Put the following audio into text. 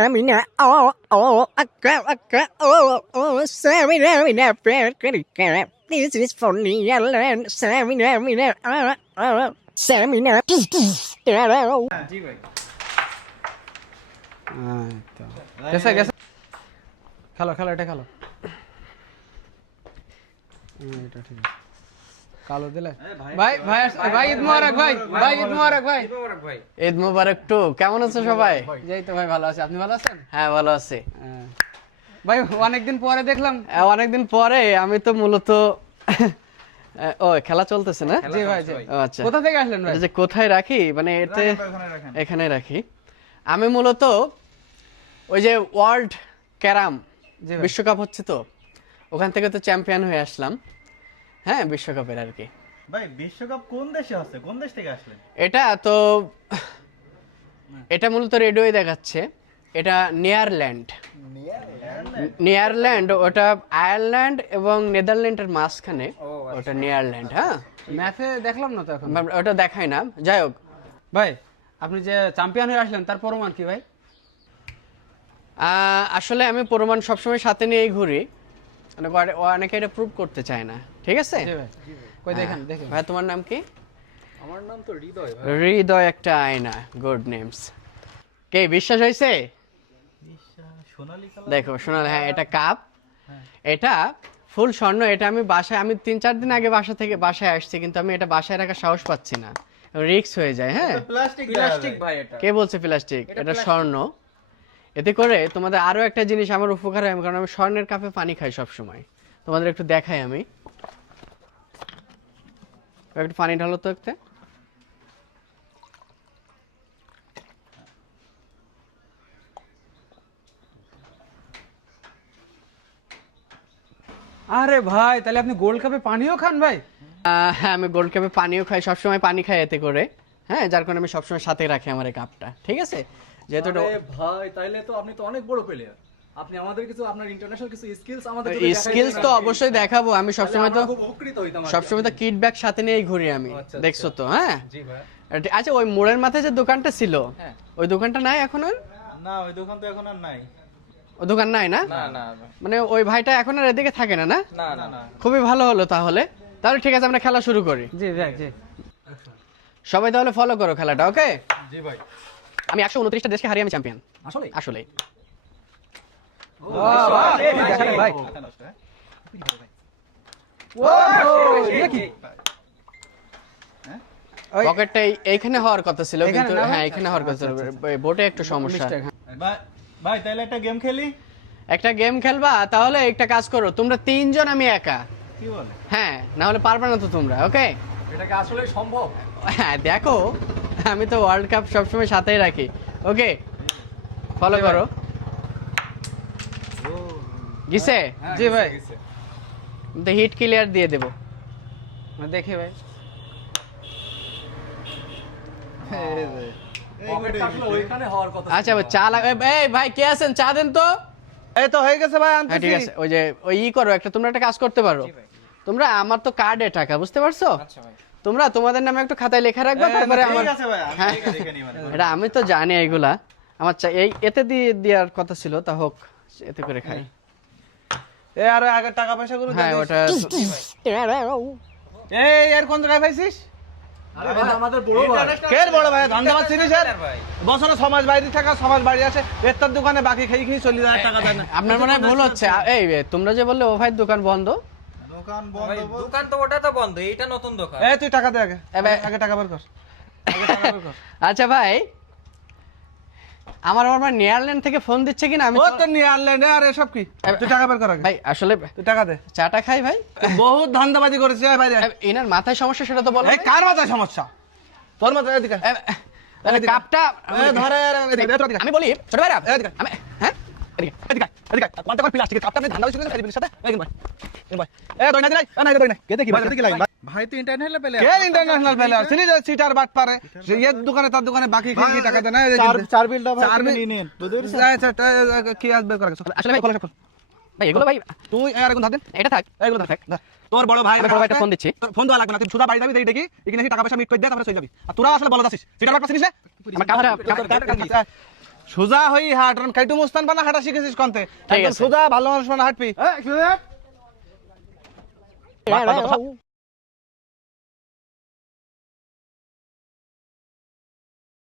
Samina, oh, a girl, oh, Samina, this is for the land, Samina, Samina, জি ভাই গেছে গেছে খেলো খেলো এটা খেলো এটা ঠিক আছে কালো দিলে ভাই ভাই ভাই ঈদ মোবারক ভাই ভাই ঈদ মোবারক ভাই ভাই ঈদ মোবারক টু। কেমন আছো সবাই? এই তো ভাই ভালো আছি, আপনি ভালো আছেন? হ্যাঁ ভালো আছি। ভাই অনেকদিন পরে দেখলাম। অনেকদিন পরে আমি তো মূলত ও খেলা চলতেছে না? জি ভাই জি। ও আচ্ছা, কোথা থেকে আসলেন ভাই? এটা যে কোথায় রাখি মানে এতে এখানে রাখি। আমি মূলত ওই যে ওয়ার্ল্ড ক্যারাম জি ভাই। বিশ্বকাপ হচ্ছে তো ওখান থেকে তো চ্যাম্পিয়ন হয়ে আসলাম। হ্যাঁ বিশ্বকাপের আর কি। ভাই বিশ্বকাপ কোন দেশে আছে, কোন দেশ থেকে আসলেন? এটা তো এটা মূলত রেডিওয় দেখাচ্ছে। এটা নেয়ারল্যান্ড, ওটা আয়ারল্যান্ড এবং নেদারল্যান্ডের মাঝখানে। ওটা নেয়ারল্যান্ড। হ্যাঁ ম্যাচে দেখলাম না তো এখন। ওটা দেখায় না, যাই হোক। ভাই আপনি যে চ্যাম্পিয়ন হয়ে আসলেন তার প্রমাণ কি ভাই? আসলে আমি প্রমাণ সবসময় সাথে নিয়েই ঘুরি, অনেকে এটা প্রুভ করতে চায় না। ঠিক আছে জি ভাই কই দেখেন দেখেন। ভাই তোমার নাম কি? আমার নাম তো হৃদয় ভাই হৃদয় একটা আয়না, গুড নেমস। কে বিশ্বাস হয়েছে? সোনালী কালার। দেখো সোনালি, হ্যাঁ এটা কাপ, এটা ফুল স্বর্ণ। এটা আমি বাসায়, আমি 3-4 দিন আগে বাসায় আসছি, কিন্তু আমি এটা বাসায় রাখার সাহস পাচ্ছি না, রিস্ক হয়ে যায়। হ্যাঁ প্লাস্টিক প্লাস্টিক ভাই এটা কে বলছে প্লাস্টিক? এটা স্বর্ণ। এতে করে তোমাদের আরো একটা জিনিস আমার উপকার হয়, কারণ আমি স্বর্ণের কাপে পানি খাই সব সময়। তোমাদের একটু দেখাই, আমি একটু পানি ঢালো তো একটা। আরে ভাই তাহলে আপনি গোল্ড কাপে পানিও খান ভাই? হ্যাঁ আমি গোল্ড কাপে পানিও খাই, সবসময় পানি খাই এতে করে। হ্যাঁ যার কারণে আমি সবসময় সাথে রাখি আমার এই কাপটা। ঠিক আছে, যেহেতু এটা আরে ভাই তাইলে তো আপনি তো অনেক বড় প্লেয়ার। আপনি আমাদের কিছু আপনার ইন্টারন্যাশনাল কিছু স্কিলস আমাদের যদি দেখাইতেন স্কিলস তো আর কি, অবশ্যই দেখাবো। আমি তাহলে সবসময় তো আমরা খুব উপকৃত হইতাম আর কি। সবসময় তো কিট ব্যাগ সাথে নিয়েই ঘুরি আমি, আচ্ছা, দেখছো তো। হ্যাঁ জি ভাই। আচ্ছা, ওই মোড়ের মাথায় যে দোকানটা ছিল, হ্যাঁ। ওই দোকানটা নাই এখন আর? না, ওই দোকান তো এখন আর নাই। ওই দোকান নাই না? না না মানে ওই ভাইটা এখন আর এদিকে থাকে না? না না না না খুবই ভালো হলো তাহলে। তাহলে ঠিক আছে, আমরা খেলা শুরু করি। জি ভাই জি। সবাই তাহলে ফলো করো খেলাটা, ওকে? জি ভাই। আমি 129টা দেশকে হারিয়ে আমি চ্যাম্পিয়ন আসলে আসলে। ভাই ওই পকেটটা এইখানে হওয়ার কথা ছিল, এখানে কিন্তু না? হ্যাঁ এখানে হওয়ার কথা ছিল। বোটে একটু সমস্যা। mistake, হ্যাঁ। ভাই তাহলে একটা গেম খেলি। একটা গেম খেলবা? তাহলে একটা কাজ করো, তোমরা 3 জন আমি একা। কি বলে? হ্যাঁ না হলে পারবে না তো তোমরা, ওকে? এটা কি আসলে সম্ভব? হ্যাঁ দেখো, আমি তো ওয়ার্ল্ড কাপ সবসময় সাথেই রাখি, ওকে? ফলো করো। গিসে জি ভাই তো হিট ক্লিয়ার দিয়ে দেবো। দেখি ভাই। পকেটটা আসলে ওইখানে হওয়ার কথা। আচ্ছা ভাই চা এই ভাই কে আছেন, চা দেন তো। এই তো হয়ে গেছে ভাই, হ্যাঁ আনতেছি। ঠিক আছে, ওই যে ওই করো একটা, তোমরা একটা কাজ করতে পারো। তোমরা, আমার তো কার্ডে টাকা, বুঝতে পারছো? আচ্ছা ভাই তোমরা তোমাদের নামে একটু খাতায় লেখা রাখবে, তারপরে আমার। ঠিক আছে ভাই, আমি হ্যাঁ। দেখে নিই মানে। এটা আমি তো জানি এগুলা। আমার এই এতে দিয়ে দেওয়ার কথা ছিল, তা হোক এতে করে খাই। এই আর আগে টাকা পয়সা গুলো হ্যাঁ ওটা এই এর কোন জায়গায় পাইছিস? আরে ভাই আমাদের বড় ভাই। কে বড় ভাই ধান্দাবাজ চিনিস এর? ভাই বছরে সমাজ বাইরে থাকা, সমাজ বাড়ি আসে, এর তার দোকানে বাকি খেয়ে খেয়ে চলে যায়, টাকা দেয় না। আপনার মনে হয় ভুল হচ্ছে। এই তোমরা যে বললে ও ভাই দোকান বন্ধ, দোকান ভাই বন্ধ বল। দোকান তো ওটা তো বন্ধ, এইটা নতুন দোকান। এই তুই টাকা দে আগে। এবার- আগে টাকা বের কর। আগে টাকা বের কর। আচ্ছা ভাই, আমার নেয়ারল্যান্ড থেকে ফোন দিচ্ছে কিনা আমি ও তো নিয়ে আনলেন আর এসব কি? তুই টাকা বের কর আগে। ভাই আসলে তুই টাকা দে। চাটা খাই ভাই। বহুত ধান্দাবাজি করেছিস এই বাইরে। এনার মাথায় সমস্যা সেটা তো বলো। এই কার মাথায় সমস্যা? তোর মাথায় এদিকে। তাহলে কাপটা এই ধরে এদিকে এদিকে। আমি বলি ছোট ভাইরা, এদিকে। আমি হ্যাঁ এদিকে এদিকে এদিকে। কোনটা কোন প্লাস্টিকের কাপটা আপনি ধান্দাবাজি করেছেন এই সাথে? এই ভাই। এই ভাই। এই দই না দিলাই? না দই না। কে দেখি ভাই দেখি লাইন। ভাই তো ইন্টারন্যাশনাল প্লেয়ার। কে ইন্টারন্যাশনাল প্লেয়ার? চিনি যে সিটার বাট পারে। যে এর দোকানে তার দোকানে বাকি খেয়ে খেয়ে টাকা দেয় না। চার বিলটা ভাই চার আপনি বিল- নিয়ে নিন। বুঝতে কি আসবে করে? আসলে ভাই ভাই এগুলো ভাই তুই আর কোন ধাদেন? এটা থাক, এইগুলো থাক। তোর বড় ভাই আমি বড় ভাইটা ফোন দিচ্ছি। ফোন দেওয়া লাগবে না, তুই সুদা বাড়ি যাবি দেখি এখানে টাকা পয়সা মিট করে দে, তারপরে চলে যাবি। আর তোরা আসলে বলা যাচ্ছিস সিটার বাট পাচ্ছিস না? আমার কাঁধাটা সোজা হই হাট আর কাইটু মুস্তান বানা হাঁটা শিখেছিস কোনতে ঠিক একদম আছে। সোজা ভালো মানুষ বানা হাঁটবি এই শুনে বাপ, বাপ, বাপ।